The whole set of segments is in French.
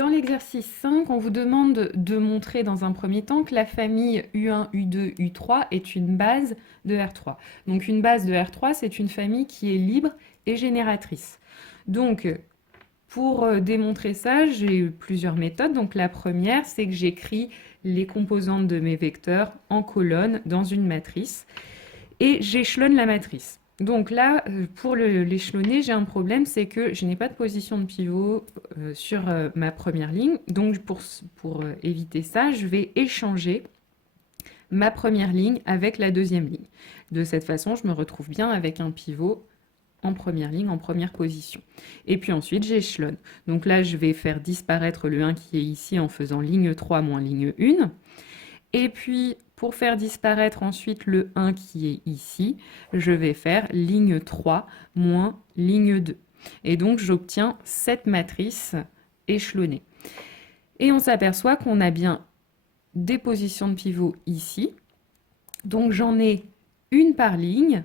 Dans l'exercice 5, on vous demande de montrer dans un premier temps que la famille U1, U2, U3 est une base de R3. Donc une base de R3, c'est une famille qui est libre et génératrice. Donc pour démontrer ça, j'ai plusieurs méthodes. Donc la première, c'est que j'écris les composantes de mes vecteurs en colonne dans une matrice et j'échelonne la matrice. Donc là, pour l'échelonner, j'ai un problème, c'est que je n'ai pas de position de pivot sur ma première ligne. Donc pour éviter ça, je vais échanger ma première ligne avec la deuxième ligne. De cette façon, je me retrouve bien avec un pivot en première ligne, en première position. Et puis ensuite, j'échelonne. Donc là, je vais faire disparaître le 1 qui est ici en faisant ligne 3 moins ligne 1. Et puis, pour faire disparaître ensuite le 1 qui est ici, je vais faire ligne 3 moins ligne 2. Et donc, j'obtiens cette matrice échelonnée. Et on s'aperçoit qu'on a bien des positions de pivot ici. Donc, j'en ai une par ligne.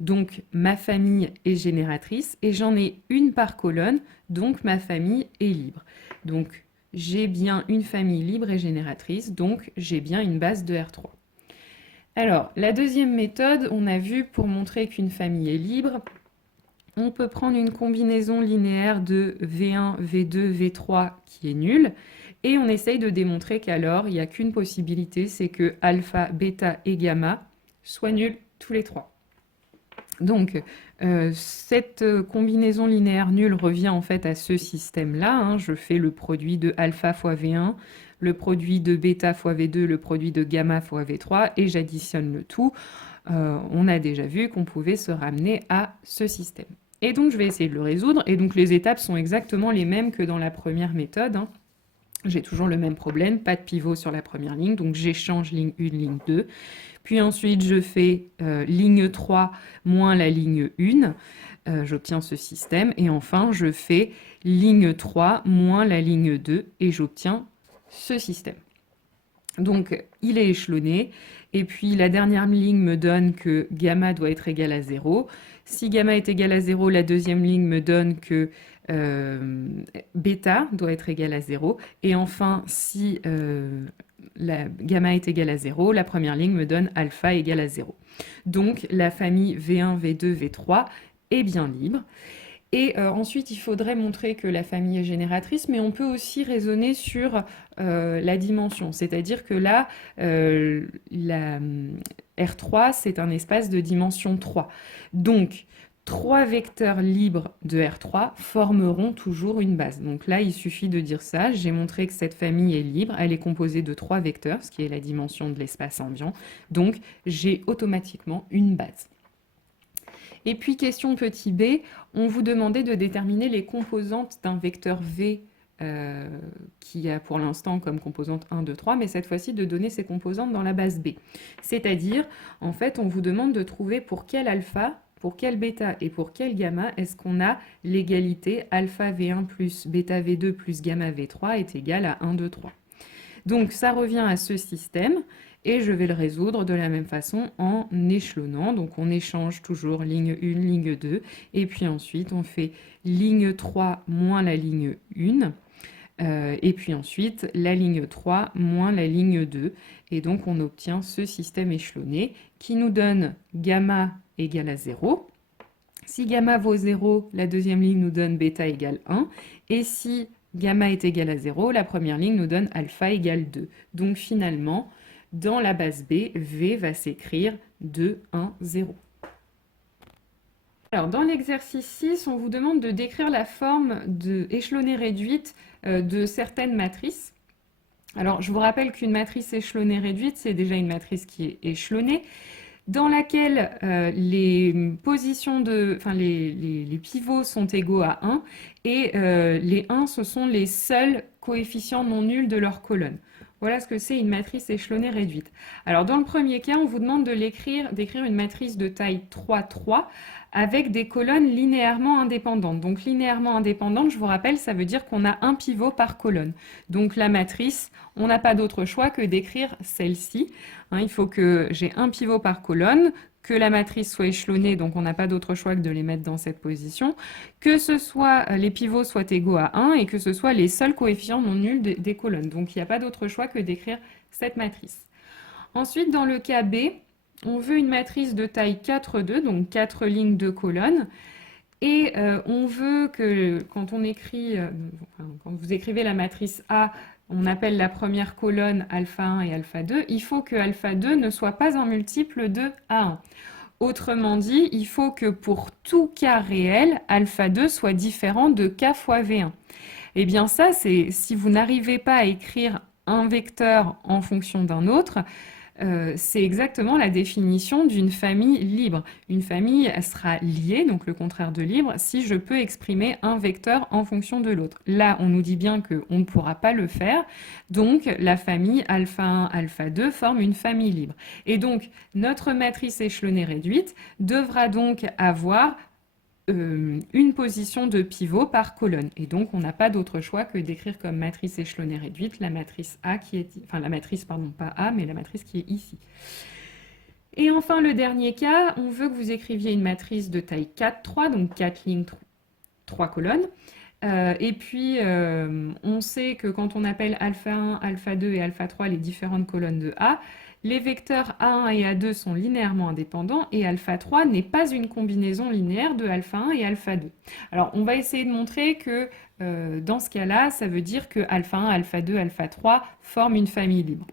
Donc, ma famille est génératrice. Et j'en ai une par colonne. Donc, ma famille est libre. Donc, j'ai bien une famille libre et génératrice, donc j'ai bien une base de R3. Alors, la deuxième méthode, on a vu pour montrer qu'une famille est libre, on peut prendre une combinaison linéaire de V1, V2, V3 qui est nulle, et on essaye de démontrer qu'alors, il n'y a qu'une possibilité, c'est que alpha, bêta et gamma soient nuls tous les trois. Donc, cette combinaison linéaire nulle revient en fait à ce système-là. Je fais le produit de alpha fois V1, le produit de bêta fois V2, le produit de gamma fois V3, et j'additionne le tout. On a déjà vu qu'on pouvait se ramener à ce système. Et donc, je vais essayer de le résoudre. Et donc, les étapes sont exactement les mêmes que dans la première méthode. J'ai toujours le même problème, pas de pivot sur la première ligne, donc j'échange ligne 1, ligne 2. Puis ensuite, je fais ligne 3 moins la ligne 1. J'obtiens ce système. Et enfin, je fais ligne 3 moins la ligne 2 et j'obtiens ce système. Donc, il est échelonné. Et puis, la dernière ligne me donne que gamma doit être égal à 0. Si gamma est égal à 0, la deuxième ligne me donne que bêta doit être égal à 0. Et enfin, si la gamma est égal à 0, la première ligne me donne alpha égal à 0. Donc, la famille V1, V2, V3 est bien libre. Et ensuite, il faudrait montrer que la famille est génératrice, mais on peut aussi raisonner sur la dimension. C'est-à-dire que là, la R3, c'est un espace de dimension 3. Donc, 3 vecteurs libres de R3 formeront toujours une base. Donc là, il suffit de dire ça. J'ai montré que cette famille est libre. Elle est composée de 3 vecteurs, ce qui est la dimension de l'espace ambiant. Donc, j'ai automatiquement une base. Et puis, question petit b, on vous demandait de déterminer les composantes d'un vecteur V qui a pour l'instant comme composante 1, 2, 3, mais cette fois-ci de donner ses composantes dans la base B. C'est-à-dire, en fait, on vous demande de trouver pour quel alpha, pour quel bêta et pour quel gamma est-ce qu'on a l'égalité alpha V1 plus bêta V2 plus gamma V3 est égal à 1, 2, 3. Donc, ça revient à ce système. Et je vais le résoudre de la même façon en échelonnant. Donc on échange toujours ligne 1, ligne 2. Et puis ensuite, on fait ligne 3 moins la ligne 1. Et puis ensuite, la ligne 3 moins la ligne 2. Et donc on obtient ce système échelonné qui nous donne gamma égale à 0. Si gamma vaut 0, la deuxième ligne nous donne bêta égale 1. Et si gamma est égal à 0, la première ligne nous donne alpha égale 2. Donc finalement, dans la base B, V va s'écrire 2, 1, 0. Alors, dans l'exercice 6, on vous demande de décrire la forme échelonnée réduite de certaines matrices. Alors, je vous rappelle qu'une matrice échelonnée réduite, c'est déjà une matrice qui est échelonnée, dans laquelle les positions les pivots sont égaux à 1, et les 1, ce sont les seuls coefficients non nuls de leur colonne. Voilà ce que c'est une matrice échelonnée réduite. Alors, dans le premier cas, on vous demande d'écrire une matrice de taille 3, 3 avec des colonnes linéairement indépendantes. Donc linéairement indépendante, je vous rappelle, ça veut dire qu'on a un pivot par colonne. Donc la matrice, on n'a pas d'autre choix que d'écrire celle-ci. Hein, il faut que j'ai un pivot par colonne, que la matrice soit échelonnée, donc on n'a pas d'autre choix que de les mettre dans cette position, que ce soit les pivots soient égaux à 1 et que ce soit les seuls coefficients non nuls des colonnes. Donc il n'y a pas d'autre choix que d'écrire cette matrice. Ensuite, dans le cas B, on veut une matrice de taille 4,2, donc 4 lignes de colonnes. Et on veut que quand on écrit, quand vous écrivez la matrice A, on appelle la première colonne alpha 1 et alpha 2, il faut que alpha 2 ne soit pas un multiple de A1. Autrement dit, il faut que pour tout cas réel, alpha 2 soit différent de k fois V1. Et bien ça, c'est si vous n'arrivez pas à écrire un vecteur en fonction d'un autre, c'est exactement la définition d'une famille libre. Une famille, elle sera liée, donc le contraire de libre, si je peux exprimer un vecteur en fonction de l'autre. Là, on nous dit bien qu'on ne pourra pas le faire, donc la famille alpha 1, alpha 2 forme une famille libre. Et donc, notre matrice échelonnée réduite devra donc avoir une position de pivot par colonne. Et donc, on n'a pas d'autre choix que d'écrire comme matrice échelonnée réduite la matrice A qui est... Enfin, la matrice, pardon, pas A, mais la matrice qui est ici. Et enfin, le dernier cas, on veut que vous écriviez une matrice de taille 4, 3, donc 4 lignes, 3 colonnes. Et puis, on sait que quand on appelle alpha 1, alpha 2 et alpha 3 les différentes colonnes de A, les vecteurs A1 et A2 sont linéairement indépendants et alpha 3 n'est pas une combinaison linéaire de alpha 1 et alpha 2. Alors, on va essayer de montrer que dans ce cas-là, ça veut dire que alpha 1, alpha 2, alpha 3 forment une famille libre.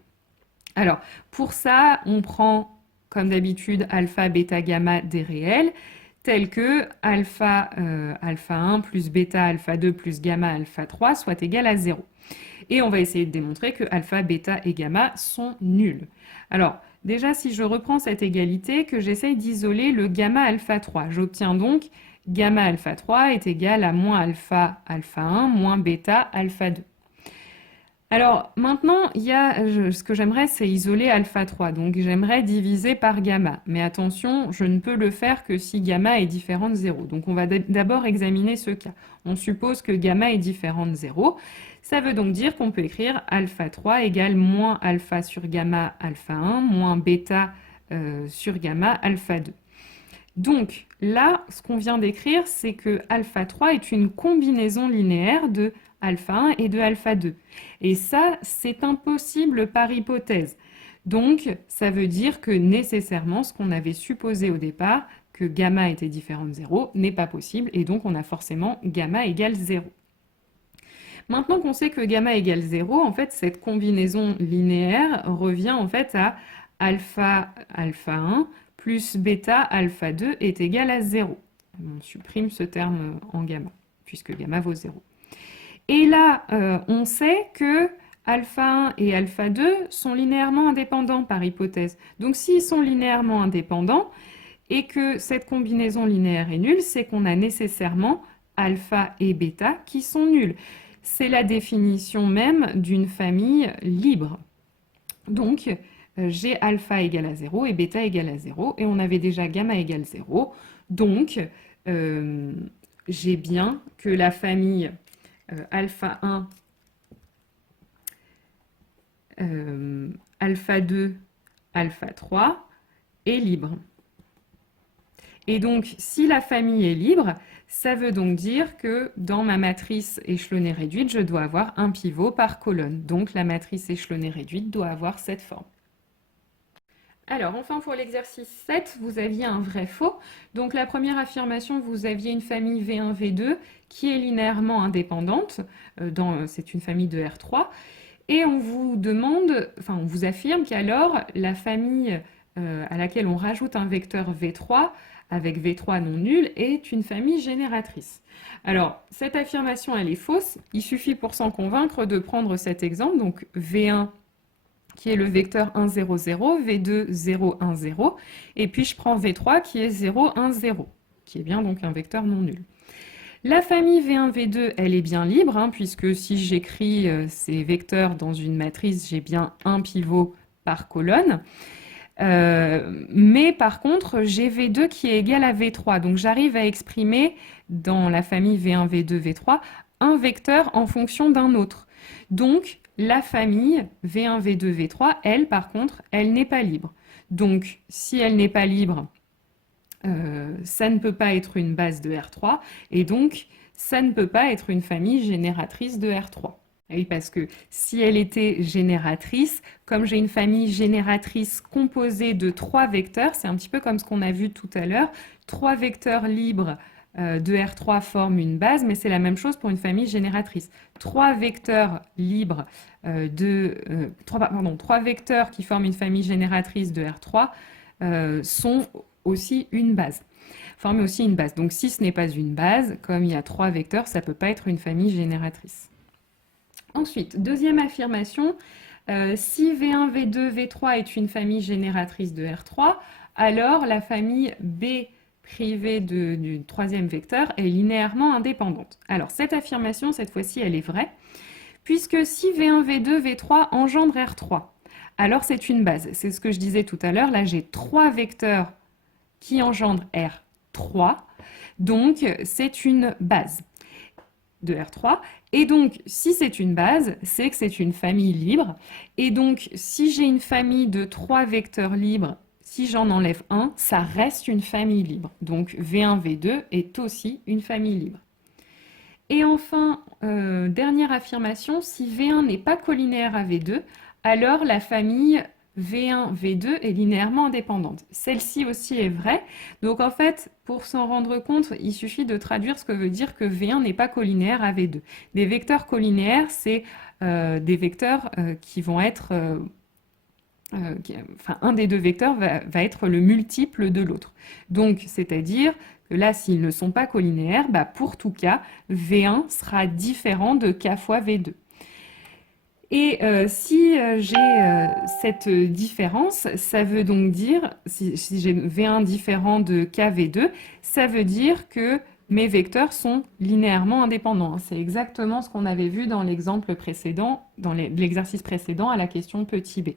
Alors, pour ça, on prend, comme d'habitude, alpha, bêta, gamma des réels, tels que alpha, alpha 1 plus bêta, alpha 2 plus gamma, alpha 3 soit égal à 0. Et on va essayer de démontrer que alpha, bêta et gamma sont nuls. Alors, déjà, si je reprends cette égalité, que j'essaye d'isoler le gamma alpha 3, j'obtiens donc gamma alpha 3 est égal à moins alpha alpha 1 moins bêta alpha 2. Alors, maintenant, ce que j'aimerais, c'est isoler alpha 3. Donc, j'aimerais diviser par gamma. Mais attention, je ne peux le faire que si gamma est différent de 0. Donc, on va d'abord examiner ce cas. On suppose que gamma est différent de 0. Ça veut donc dire qu'on peut écrire alpha 3 égale moins alpha sur gamma alpha 1 moins bêta sur gamma alpha 2. Donc, là, ce qu'on vient d'écrire, c'est que alpha 3 est une combinaison linéaire de alpha 1 et de alpha 2. Et ça, c'est impossible par hypothèse. Donc, ça veut dire que nécessairement, ce qu'on avait supposé au départ, que gamma était différent de 0, n'est pas possible, et donc on a forcément gamma égale 0. Maintenant qu'on sait que gamma égale 0, en fait, cette combinaison linéaire revient en fait à alpha alpha 1 plus bêta alpha 2 est égal à 0. On supprime ce terme en gamma, puisque gamma vaut 0. Et là, on sait que alpha 1 et alpha 2 sont linéairement indépendants par hypothèse. Donc s'ils sont linéairement indépendants et que cette combinaison linéaire est nulle, c'est qu'on a nécessairement alpha et bêta qui sont nuls. C'est la définition même d'une famille libre. Donc, j'ai alpha égale à 0 et bêta égale à 0, et on avait déjà gamma égale 0. Donc, j'ai bien que la famille alpha 1, alpha 2, alpha 3 est libre. Et donc, si la famille est libre, ça veut donc dire que dans ma matrice échelonnée réduite, je dois avoir un pivot par colonne. Donc, la matrice échelonnée réduite doit avoir cette forme. Alors, enfin, pour l'exercice 7, vous aviez un vrai-faux. Donc, la première affirmation, vous aviez une famille V1, V2 qui est linéairement indépendante. C'est une famille de R3. Et on vous demande, enfin, on vous affirme qu'alors, la famille à laquelle on rajoute un vecteur V3 avec V3 non nul est une famille génératrice. Alors, cette affirmation, elle est fausse. Il suffit pour s'en convaincre de prendre cet exemple, donc V1 qui est le vecteur 1, 0, 0, V2, 0, 1, 0, et puis je prends V3 qui est 0, 1, 0, qui est bien donc un vecteur non nul. La famille V1, V2, elle est bien libre, hein, puisque si j'écris ces vecteurs dans une matrice, j'ai bien un pivot par colonne. Mais par contre, j'ai V2 qui est égal à V3. Donc j'arrive à exprimer dans la famille V1, V2, V3 un vecteur en fonction d'un autre. Donc la famille V1, V2, V3, elle, par contre, elle n'est pas libre. Donc si elle n'est pas libre, ça ne peut pas être une base de R3, et donc ça ne peut pas être une famille génératrice de R3. Oui, parce que si elle était génératrice, comme j'ai une famille génératrice composée de 3 vecteurs, c'est un petit peu comme ce qu'on a vu tout à l'heure, 3 vecteurs libres de R3 forment une base, mais c'est la même chose pour une famille génératrice. 3 vecteurs libres 3 vecteurs qui forment une famille génératrice de R3 sont aussi une base. Forment aussi une base. Donc si ce n'est pas une base, comme il y a 3 vecteurs, ça ne peut pas être une famille génératrice. Ensuite, deuxième affirmation, si V1, V2, V3 est une famille génératrice de R3, alors la famille B privée du troisième vecteur est linéairement indépendante. Alors cette affirmation, cette fois-ci, elle est vraie, puisque si V1, V2, V3 engendre R3, alors c'est une base. C'est ce que je disais tout à l'heure, là j'ai 3 vecteurs qui engendrent R3, donc c'est une base de R3. Et donc, si c'est une base, c'est que c'est une famille libre. Et donc, si j'ai une famille de 3 vecteurs libres, si j'en enlève un, ça reste une famille libre. Donc, V1, V2 est aussi une famille libre. Et enfin, dernière affirmation, si V1 n'est pas colinéaire à V2, alors la famille V1, V2 est linéairement indépendante. Celle-ci aussi est vraie. Donc en fait, pour s'en rendre compte, il suffit de traduire ce que veut dire que V1 n'est pas colinéaire à V2. Des vecteurs colinéaires, c'est des vecteurs qui vont être... un des deux vecteurs va être le multiple de l'autre. Donc, c'est-à-dire que là, s'ils ne sont pas colinéaires, pour tout cas, V1 sera différent de K fois V2. Et si j'ai cette différence, ça veut donc dire, si j'ai V1 différent de KV2, ça veut dire que mes vecteurs sont linéairement indépendants. C'est exactement ce qu'on avait vu dans l'exemple précédent, dans l'exercice précédent à la question petit b.